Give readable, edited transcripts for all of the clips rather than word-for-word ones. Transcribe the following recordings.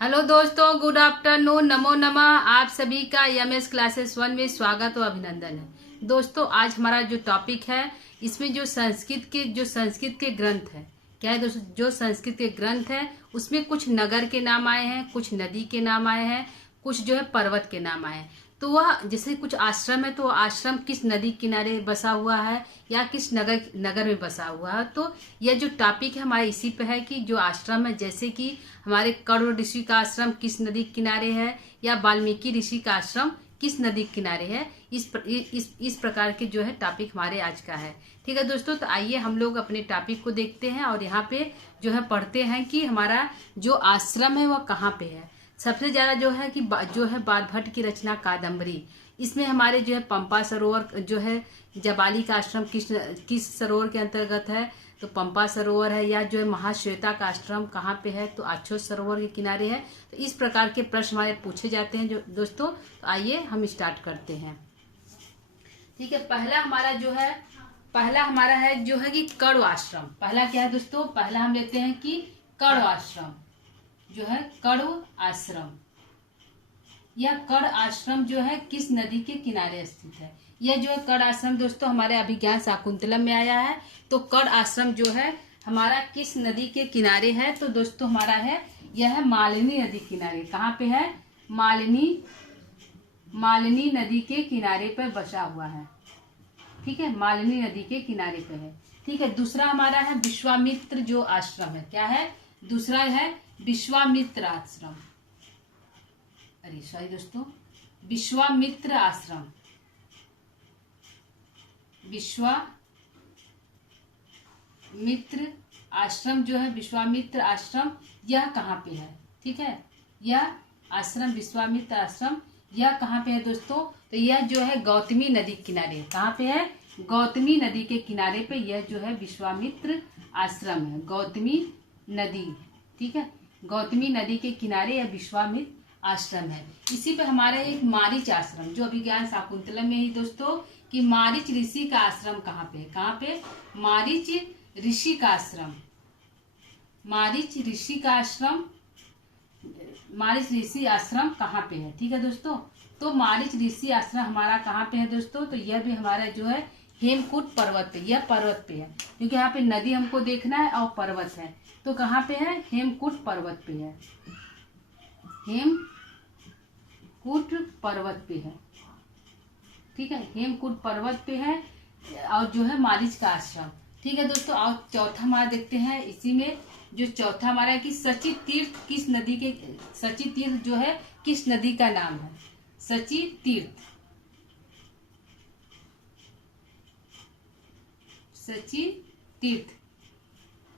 Hello दोस्तों, good afternoon, नमो नमः। आप सभी का एमएस क्लासेस 1 में स्वागत और अभिनंदन है। दोस्तों, आज हमारा जो टॉपिक है, इसमें जो संस्कृत के ग्रंथ है, क्या है दोस्तों, जो संस्कृत के ग्रंथ है उसमें कुछ नगर के नाम आए हैं, कुछ नदी के नाम आए हैं, कुछ जो है पर्वत के नाम आए हैं। तो वह जैसे कुछ आश्रम है, तो आश्रम किस नदी किनारे बसा हुआ है या किस नगर में बसा हुआ है। तो यह जो टॉपिक है हमारे इसी पे है कि जो आश्रम है, जैसे कि हमारे कण्व ऋषि का आश्रम किस नदी किनारे है या वाल्मीकि ऋषि का आश्रम किस नदी किनारे है। इस प्रकार के जो है टॉपिक हमारे आज का है। ठीक है दोस्तों, तो आइए हम लोग अपने टॉपिक को देखते हैं और यहाँ पे जो है पढ़ते हैं कि हमारा जो आश्रम है वह कहाँ पे है। सबसे ज्यादा जो है कि जो है बाणभट्ट की रचना कादम्बरी, इसमें हमारे जो है पंपा सरोवर जो है जबाली का आश्रम किस सरोवर के अंतर्गत है, तो पंपा सरोवर है। या जो है महाश्वेता का आश्रम कहाँ पे है, तो अक्षोत सरोवर के किनारे है। तो इस प्रकार के प्रश्न हमारे पूछे जाते हैं जो दोस्तों। तो आइए हम स्टार्ट करते हैं। ठीक है, पहला हमारा है जो है कि कण्व आश्रम। पहला क्या है दोस्तों, पहला हम लेते हैं कि कण्व आश्रम जो है कण्व आश्रम। यह कण्व आश्रम जो है किस नदी के किनारे स्थित है। यह जो है कण्व आश्रम दोस्तों हमारे अभिज्ञान शाकुंतलम में आया है। तो कण्व आश्रम जो है हमारा किस नदी के किनारे है, तो दोस्तों हमारा है यह है मालिनी नदी किनारे। कहाँ पे है, मालिनी नदी के किनारे पर बसा हुआ है। ठीक है, मालिनी नदी के किनारे पे है। ठीक है, दूसरा हमारा है विश्वामित्र जो आश्रम है। क्या है, दूसरा है विश्वामित्र आश्रम। अरे सॉरी दोस्तों, विश्वामित्र आश्रम। विश्वामित्र आश्रम जो है विश्वामित्र आश्रम, यह कहाँ पे है। ठीक है, यह आश्रम विश्वामित्र आश्रम यह कहाँ पे है दोस्तों, तो यह जो है गौतमी नदी किनारे। कहाँ पे है, गौतमी नदी के किनारे पे यह जो है विश्वामित्र आश्रम है, गौतमी नदी। ठीक है, गौतमी नदी के किनारे यह विश्वामित्र आश्रम है। इसी पे हमारा एक मारीच आश्रम जो अभिज्ञान शाकुंतलम में ही दोस्तों कि मारीच ऋषि का आश्रम कहाँ पे, कहाँ पे, मारीच ऋषि का आश्रम। मारीच ऋषि का आश्रम, मारीच ऋषि आश्रम कहाँ पे है। ठीक है दोस्तों, तो मारीच ऋषि आश्रम हमारा कहाँ पे है दोस्तों, तो यह भी हमारा जो है हेमकूट पर्वत पे, यह पर्वत पे है क्योंकि यहाँ पे नदी हमको देखना है और पर्वत है। तो कहाँ पे है, हेमकूट पर्वत पे है, हेमकूट पर्वत पे है। ठीक है, हेमकूट पर्वत पे है और जो है मारीच का आश्रम। ठीक है दोस्तों, और चौथा हमारा देखते हैं इसी में जो चौथा हमारा है कि सची तीर्थ किस नदी के, सची तीर्थ जो है किस नदी का नाम है, सची तीर्थ। सची तीर्थ।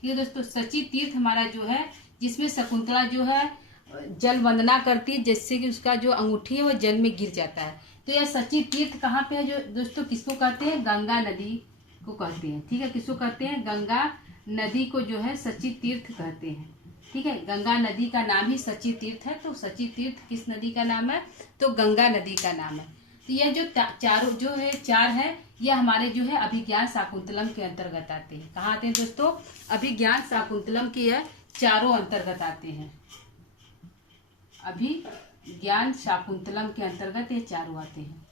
ठीक है दोस्तों, सची तीर्थ हमारा जो है जिसमें शकुंतला जो है जल वंदना करती है, जिससे कि उसका जो अंगूठी है वो जल में गिर जाता है। तो यह सची तीर्थ कहाँ पे है जो दोस्तों, किसको कहते हैं, गंगा नदी को कहते हैं। ठीक है, किसको कहते हैं, गंगा नदी को जो है सची तीर्थ कहते हैं। ठीक है, गंगा नदी का नाम ही सची तीर्थ है। तो सची तीर्थ किस नदी का नाम है, तो गंगा नदी का नाम है। तो यह जो चार है यह हमारे जो है अभिज्ञान शाकुंतलम के अंतर्गत आते हैं। कहाँ आते हैं दोस्तों, अभिज्ञान शाकुंतलम के यह चारों अंतर्गत आते हैं। अभिज्ञान शाकुंतलम के अंतर्गत ये चारों आते हैं।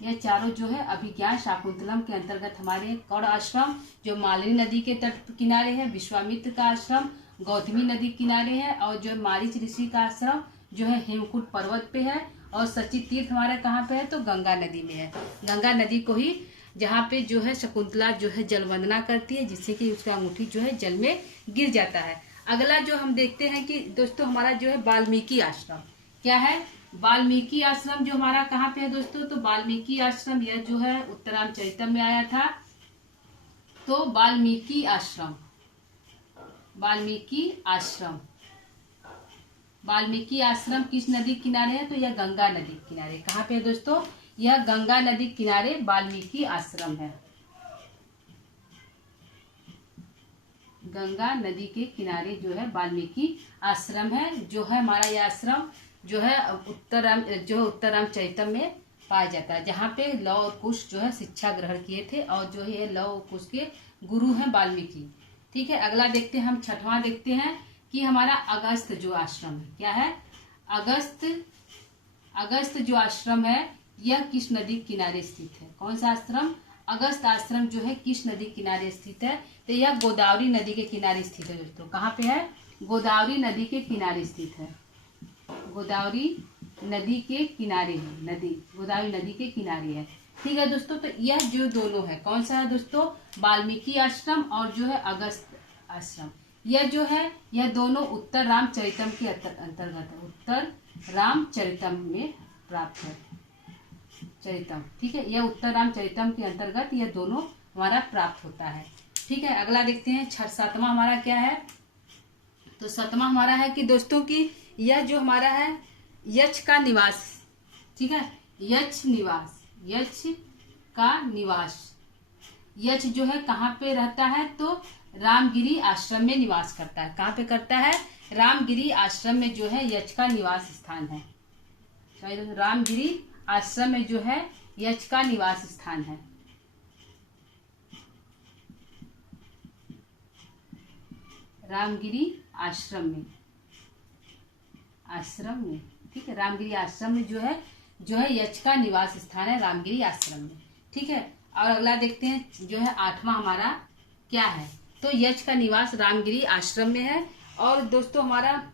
यह चारों जो है अभिज्ञान शाकुंतलम के अंतर्गत हमारे कण्व आश्रम जो मालिनी नदी के तट किनारे है, विश्वामित्र का आश्रम गौतमी नदी किनारे है, और जो मारीच ऋषि का आश्रम जो है हेमकूट पर्वत पे है, और सची तीर्थ हमारा कहाँ पे है, तो गंगा नदी में है। गंगा नदी को ही जहाँ पे जो है शकुंतला जो है जल वंदना करती है, जिससे कि उसका अंगूठी जो है जल में गिर जाता है। अगला जो हम देखते हैं कि दोस्तों हमारा जो है वाल्मीकि आश्रम। क्या है, वाल्मीकि आश्रम जो हमारा कहाँ पे है दोस्तों, तो वाल्मीकि आश्रम यह जो है उत्तरामचरितम में आया था। तो वाल्मीकि आश्रम, वाल्मीकि आश्रम, वाल्मीकि आश्रम किस नदी किनारे है, तो यह गंगा नदी किनारे। कहाँ पे है दोस्तों, यह गंगा नदी किनारे वाल्मीकि आश्रम है। गंगा नदी के किनारे जो है वाल्मीकि आश्रम है, जो है हमारा यह आश्रम जो है उत्तरामचरितम में पाया जाता है, जहाँ पे लव और कुश जो है शिक्षा ग्रहण किए थे, और जो है लव और कुश के गुरु हैं वाल्मीकि। ठीक है, अगला देखते हैं हम, छठवां देखते हैं कि हमारा अगस्त जो आश्रम है, क्या है, अगस्त जो आश्रम है यह किस नदी किनारे स्थित है? कौन सा आश्रम? अगस्त आश्रम जो है किस नदी किनारे स्थित है? तो यह गोदावरी नदी के किनारे स्थित है दोस्तों। कहाँ पे है? गोदावरी नदी के किनारे स्थित है। गोदावरी नदी के किनारे है, नदी गोदावरी नदी के किनारे है। ठीक है दोस्तों, तो यह जो दोनों है, कौन सा है दोस्तों? वाल्मीकि आश्रम और जो है अगस्त आश्रम। यह जो है, यह दोनों उत्तर रामचरितम के अंतर्गत है, उत्तर रामचरितम में प्राप्त है, चरितम। ठीक है, यह उत्तर रामचरितम के अंतर्गत यह दोनों हमारा प्राप्त होता है। ठीक है, अगला देखते हैं। सातवां हमारा क्या है? तो सातवां हमारा है कि दोस्तों की यह जो हमारा है यक्ष का निवास। ठीक है, यक्ष निवास, यक्ष का निवास। यक्ष जो है कहाँ पे रहता है? तो रामगिरी आश्रम में निवास करता है। कहाँ पे करता है? रामगिरी आश्रम में जो है यक्ष का निवास स्थान है। रामगिरी आश्रम में जो है यक्ष का निवास स्थान है। रामगिरी आश्रम में, ठीक है, रामगिरी आश्रम में जो है यक्ष का निवास स्थान है, रामगिरी आश्रम में। ठीक है, और अगला देखते हैं जो है आठवां हमारा क्या है? तो यक्ष का निवास रामगिरी आश्रम में है। और दोस्तों हमारा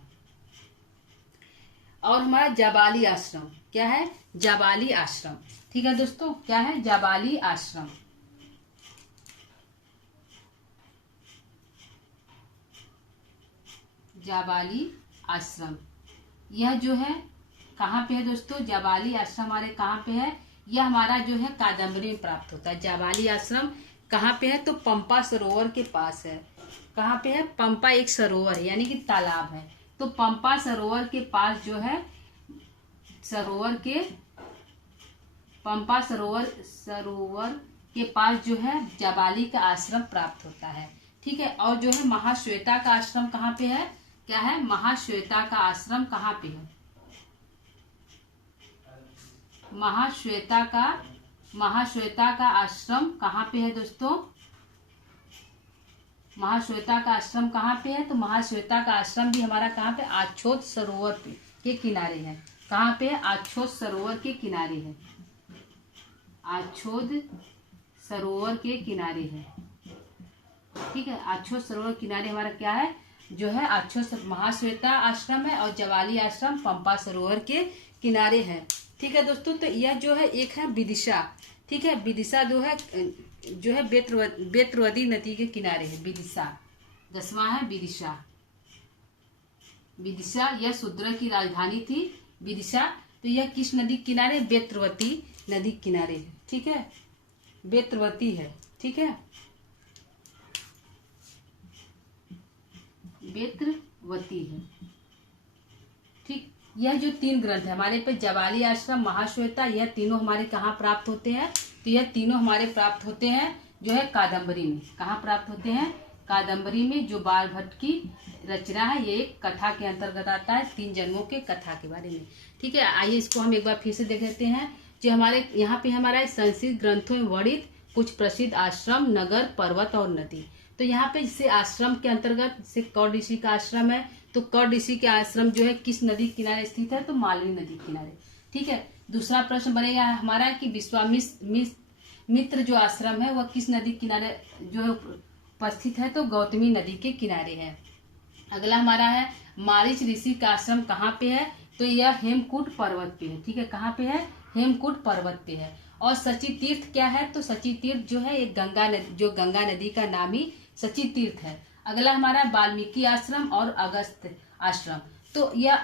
जाबाली आश्रम क्या है? जाबाली आश्रम। ठीक है दोस्तों, क्या है? जाबाली आश्रम। जाबाली आश्रम यह जो है कहाँ पे है दोस्तों? जाबाली आश्रम हमारे कहाँ पे है? यह हमारा जो है कादम्बरी में प्राप्त होता है। जाबाली आश्रम कहाँ पे है? तो पंपा सरोवर के पास है। कहाँ पे है? पंपा एक सरोवर है, यानी कि तालाब है। तो पंपा सरोवर के पास जो है, पंपा सरोवर के पास जो है जाबाली का आश्रम प्राप्त होता है। ठीक है, और जो है महाश्वेता का आश्रम कहाँ पे है? क्या है? महाश्वेता का आश्रम कहाँ पे है? महाश्वेता का आश्रम कहाँ पे है दोस्तों? महाश्वेता का आश्रम कहाँ पे है? तो महाश्वेता का आश्रम भी हमारा कहाँ पे? आछोद सरोवर के किनारे है। कहाँ पे है? आछोद सरोवर के किनारे है। आछोद सरोवर के किनारे है। ठीक है, आछोद सरोवर किनारे हमारा क्या है? जो है आछोद महाश्वेता आश्रम है, और जवाली आश्रम पंपा सरोवर के किनारे है। ठीक है दोस्तों, तो यह जो है एक है विदिशा। ठीक है, विदिशा जो है बेतरवती नदी के किनारे है। विदिशा 10वां है विदिशा। विदिशा यह शूद्र की राजधानी थी विदिशा। तो यह किस नदी के किनारे? बेतरवती नदी के किनारे है। ठीक है, बेतरवती है। ठीक है, बेतरवती है। ठीक, यह जो 3 ग्रंथ है हमारे पे, जवाली आश्रम, महाश्वेता, यह तीनों हमारे कहाँ प्राप्त होते हैं? तो यह तीनों हमारे प्राप्त होते हैं जो है कादम्बरी में। कहाँ प्राप्त होते हैं? कादम्बरी में, जो बाल भट्ट की रचना है। ये एक कथा के अंतर्गत आता है, 3 जन्मों के कथा के बारे में। ठीक है, आइए इसको हम एक बार फिर से देख लेते हैं। जो हमारे यहाँ पे हमारा संस्कृत ग्रंथों में वर्णित कुछ प्रसिद्ध आश्रम, नगर, पर्वत और नदी। तो यहाँ पे जैसे आश्रम के अंतर्गत जैसे कौर ऋषि का आश्रम है, तो कौर ऋषि के आश्रम जो है किस नदी के किनारे स्थित है? तो मालवी नदी के किनारे। ठीक है, दूसरा प्रश्न बनेगा हमारा कि विश्वामित्र जो आश्रम है वह किस नदी किनारे जो है उपस्थित है? तो गौतमी नदी के किनारे है। अगला हमारा है मारीच ऋषि का आश्रम कहाँ पे है? तो यह हेमकूट पर्वत पे है। ठीक है, कहाँ पे है? हेमकूट पर्वत पे है। और सची तीर्थ क्या है? तो सची तीर्थ जो है एक गंगा नदी का नाम ही सची तीर्थ है। अगला हमारा वाल्मीकि आश्रम और अगस्त आश्रम। तो यह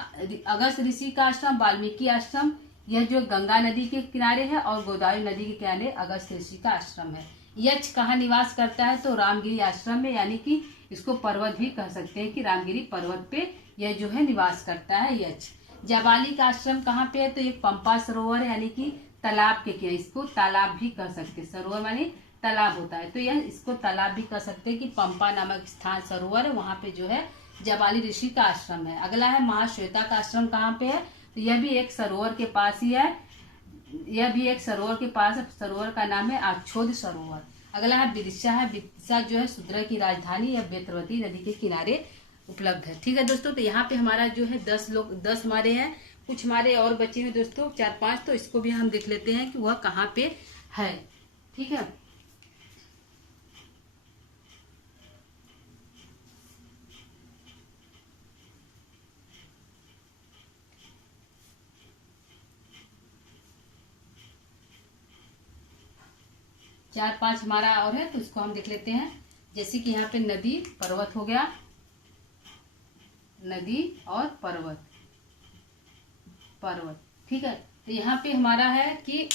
अगस्त ऋषि का आश्रम, वाल्मीकि आश्रम, यह जो गंगा नदी के किनारे है, और गोदावरी नदी के किनारे अगस्त ऋषि का आश्रम है। यक्ष कहाँ निवास करता है? तो रामगिरी आश्रम में, यानी कि इसको पर्वत भी कह सकते हैं कि रामगिरी पर्वत पे यह जो है निवास करता है यक्ष। जाबाली का आश्रम कहाँ पे है? तो एक पंपा सरोवर है, यानी कि तालाब के किनारे, इसको तालाब भी कह सकते हैं। सरोवर माने तालाब होता है, तो यह इसको तालाब भी कह सकते हैं कि पंपा नामक स्थान सरोवर है, वहां पे जो है जाबाली ऋषि का आश्रम है। अगला है महाश्वेता का आश्रम कहाँ पे है? तो यह भी एक सरोवर के पास ही है। यह भी एक सरोवर के पास है, सरोवर का नाम है आछोद सरोवर। अगला है विदिशा है। विदिशा जो है शूद्र की राजधानी या बेतरवती नदी के किनारे उपलब्ध है। ठीक है दोस्तों, तो यहाँ पे हमारा जो है 10 हमारे हैं, कुछ हमारे और बचे हैं दोस्तों 4-5, तो इसको भी हम देख लेते हैं कि वह कहाँ पे है। ठीक है, चार पांच हमारा और है, तो इसको हम देख लेते हैं। जैसे कि यहाँ पे नदी पर्वत हो गया, नदी और पर्वत, ठीक है। तो यहाँ पे हमारा है कि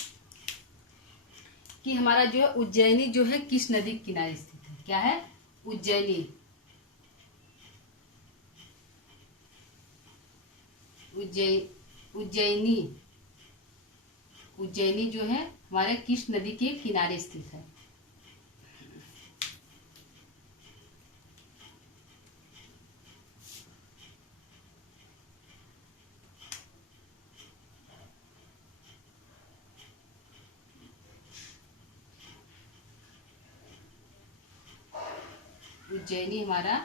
हमारा जो है उज्जैनी जो है किस नदी के किनारे स्थित है। क्या है? उज्जैनी, उज्जैनी उज्जैनी जो है हमारे किस नदी के किनारे स्थित है। उज्जैनी हमारा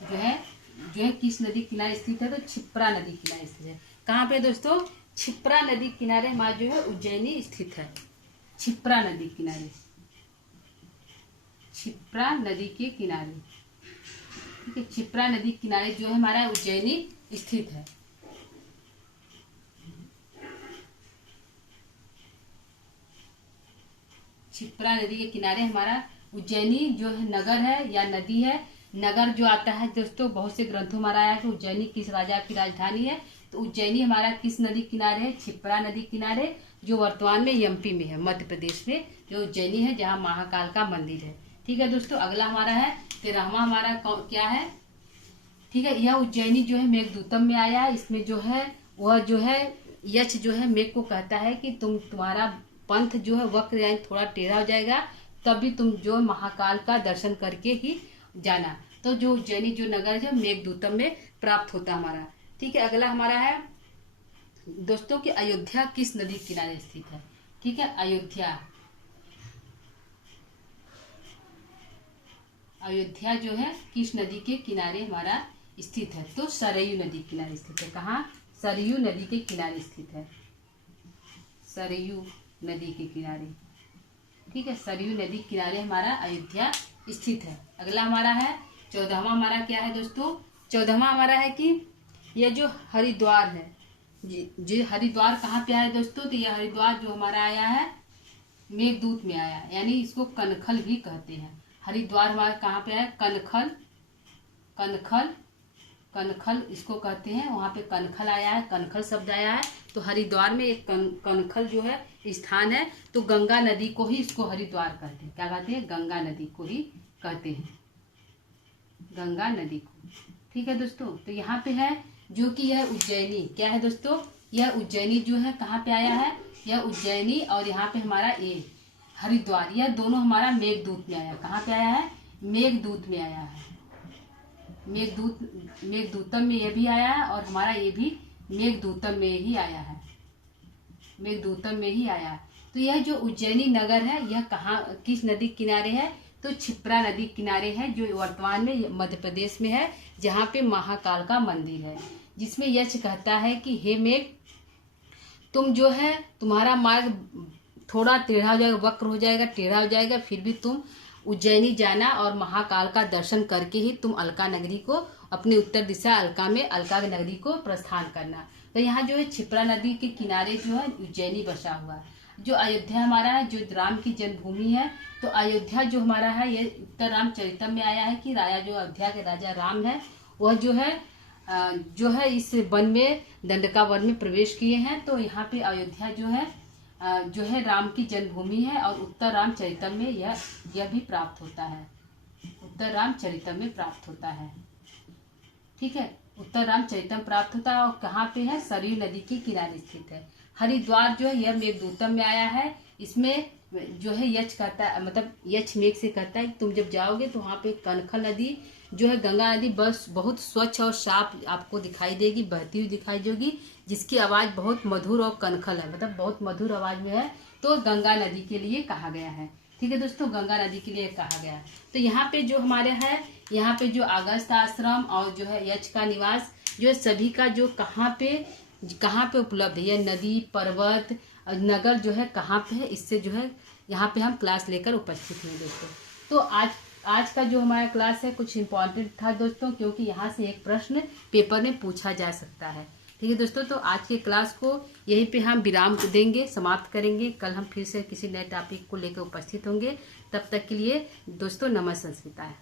जो है किस नदी किनारे स्थित है, तो क्षिप्रा नदी किनारे स्थित है। कहाँ पे दोस्तों? क्षिप्रा नदी किनारे हमारा जो है उज्जैनी स्थित है। क्षिप्रा नदी किनारे, क्षिप्रा नदी के किनारे, ठीक है। क्षिप्रा नदी किनारे जो है हमारा उज्जैनी स्थित है। क्षिप्रा नदी के किनारे हमारा उज्जैनी जो है नगर है या नदी है। नगर जो आता है दोस्तों, बहुत से ग्रंथों में आया है कि उज्जैनी किस राजा की राजधानी है। तो उज्जैनी हमारा किस नदी किनारे है? क्षिप्रा नदी किनारे, जो वर्तमान में एमपी में है, मध्य प्रदेश में जो उज्जैनी है, जहाँ महाकाल का मंदिर है। ठीक है दोस्तों, अगला हमारा है 13वां हमारा क्या है? ठीक है, यह उज्जैनी जो है मेघदूतम में आया है। इसमें जो है वह जो है यक्ष जो है मेघ को कहता है कि तुम्हारा पंथ जो है वक्र यानी थोड़ा टेढ़ा हो जाएगा, तभी तुम जो महाकाल का दर्शन करके ही जाना। तो जो उज्जैनी जो नगर है मेघदूतम में प्राप्त होता हमारा। ठीक है, अगला हमारा है दोस्तों कि अयोध्या किस नदी किनारे स्थित है। ठीक है, अयोध्या जो है किस नदी के किनारे हमारा स्थित है, तो सरयू नदी किनारे स्थित है। कहाँ? सरयू नदी के किनारे स्थित है, सरयू नदी के किनारे। ठीक है, सरयू नदी किनारे हमारा अयोध्या स्थित है। अगला हमारा है 14वां हमारा क्या है दोस्तों? 14वां हमारा है कि यह जो हरिद्वार है, जो हरिद्वार कहाँ पे आया दोस्तों? तो यह हरिद्वार जो हमारा आया है मेघदूत में आया, यानी इसको कनखल भी कहते हैं। हरिद्वार हमारा कहाँ पे आया? कनखल इसको कहते हैं, वहाँ पे कनखल आया है, कनखल शब्द आया है। तो हरिद्वार में एक कनखल जो है स्थान है। तो गंगा नदी को ही इसको हरिद्वार कहते हैं। क्या कहते हैं? गंगा नदी को ही कहते हैं, गंगा नदी को। ठीक है दोस्तों, तो यहाँ पे है जो कि यह उज्जैनी क्या है दोस्तों? यह उज्जैनी जो है कहाँ पे आया है? यह उज्जैनी और यहाँ पे हमारा ये हरिद्वार, यह दोनों हमारा मेघदूत में आया। कहाँ पे आया है? मेघदूत में आया है। मेघदूतम में यह भी आया है और हमारा ये भी मेघदूतम में ही आया है, मेघदूतम में ही आया है। तो यह जो उज्जैनी नगर है यह कहाँ किस नदी किनारे है? तो क्षिप्रा नदी किनारे है, जो वर्तमान में मध्य प्रदेश में है, जहाँ पे महाकाल का मंदिर है। जिसमें यक्ष कहता है कि हे मेघ, तुम जो है तुम्हारा मार्ग थोड़ा टेढ़ा हो जाएगा, वक्र हो जाएगा, टेढ़ा हो जाएगा, फिर भी तुम उज्जैनी जाना और महाकाल का दर्शन करके ही तुम अलका नगरी को, अपनी उत्तर दिशा अलका में अलका नगरी को प्रस्थान करना। तो यहाँ जो है क्षिप्रा नदी के किनारे जो है उज्जैनी बसा हुआ है। जो अयोध्या हमारा है, जो राम की जन्मभूमि है, तो अयोध्या जो हमारा है ये उत्तर रामचरितम में आया है कि राजा जो अयोध्या के राजा राम है वह जो है इस वन में, दंडका वन में प्रवेश किए हैं। तो यहाँ पे अयोध्या जो है राम की जन्मभूमि है और उत्तर रामचरितम में यह भी प्राप्त होता है, उत्तर रामचरितम में प्राप्त होता है। ठीक है, उत्तर रामचरितम प्राप्त होता है और कहाँ पे है? सरयू नदी के किनारे स्थित है। हरिद्वार जो है यह मेघदूतम में आया है। इसमें जो है यक्ष कहता है, मतलब यक्ष मेघ से कहता है कि तुम जब जाओगे तो वहाँ पे कनखल नदी जो है, गंगा नदी बस बहुत स्वच्छ और साफ आपको दिखाई देगी, बहती हुई दिखाई देगी, जिसकी आवाज बहुत मधुर और कनखल है, मतलब बहुत मधुर आवाज में है। तो गंगा नदी के लिए कहा गया है। ठीक है दोस्तों, गंगा नदी के लिए कहा गया है। तो यहाँ पे जो हमारे है यहाँ पे जो अगस्त आश्रम और जो है यक्ष का निवास जो है सभी का जो कहाँ पे उपलब्ध है, यह नदी पर्वत नगर जो है कहाँ पे है, इससे जो है यहाँ पे हम क्लास लेकर उपस्थित हैं दोस्तों। तो आज का जो हमारा क्लास है कुछ इम्पोर्टेंट था दोस्तों, क्योंकि यहाँ से एक प्रश्न पेपर में पूछा जा सकता है। ठीक है दोस्तों, तो आज के क्लास को यहीं पे हम विराम देंगे, समाप्त करेंगे। कल हम फिर से किसी नए टॉपिक को लेकर उपस्थित होंगे। तब तक के लिए दोस्तों नमः संस्कृताय।